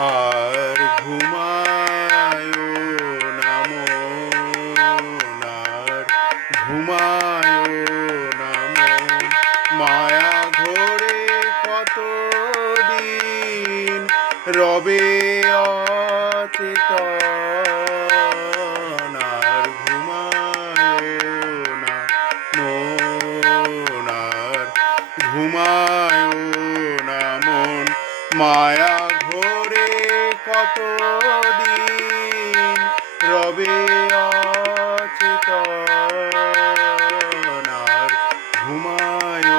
আর ঘুমায় না মন, আর ঘুমায় না মন, মায়া ঘোরে কতদিন রবে অচেতন। আর ঘুমায় না মন, আর ঘুমায় না মন, মায়া ঘোরে কতদিন রবে অচেতন। আর ঘুমায়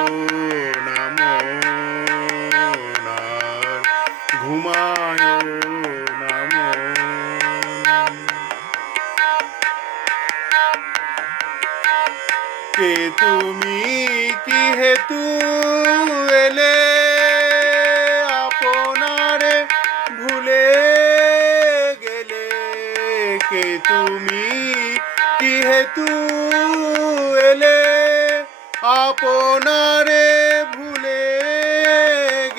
না মন, আর ঘুমায় না মন। কে তুমি, কি হেতু এলে আপনারে ভুলে গেলে? কে তুমি, কি হেতু এলে আপনারে ভুলে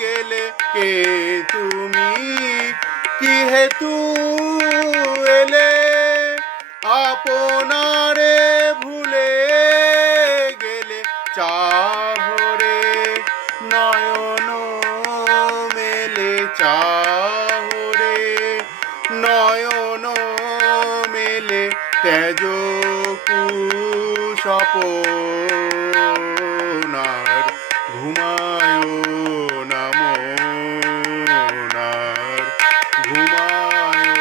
গেলে? কে তুমি, কি হেতু এলে আপনারে ভুলে গেলে? চাহরে নয়ন মেলে, চাহরে নয়ন মেলে, তেজ কুশপন। আর ঘুমায় না মন, আর ঘুমায়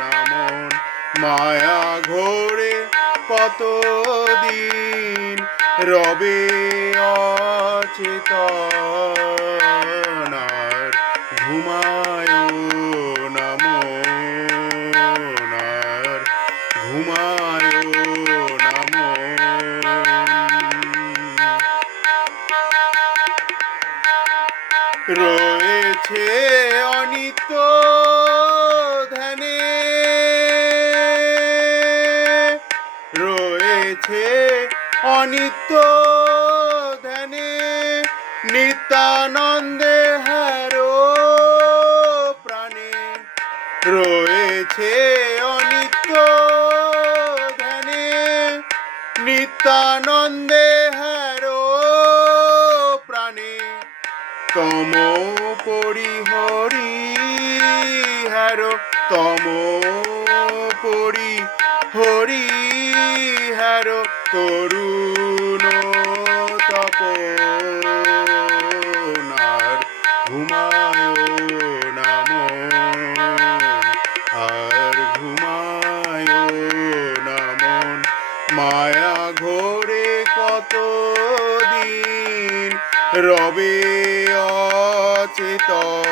না মন, মায়া ঘোরে কতদিন রবে অচেতন। আর ঘুমায় না মন, আর ঘুমায় না মন। রয়েছে অনিত্য ধ্যানে, রয়েছে অনিত্য ধ্যানে, নিত্যানন্দে হারো প্রাণে। রয়েছে অনিত্য ধ্যানে, নিত্যানন্দে হারো প্রাণে। তম পরিহরি হারো, তম পরি হরি হারো, তরুণ তপন। আর ঘুমায় না মন, আর ঘুমায় না মন, মায়া ঘোরে কতদিন রবে অচেতন।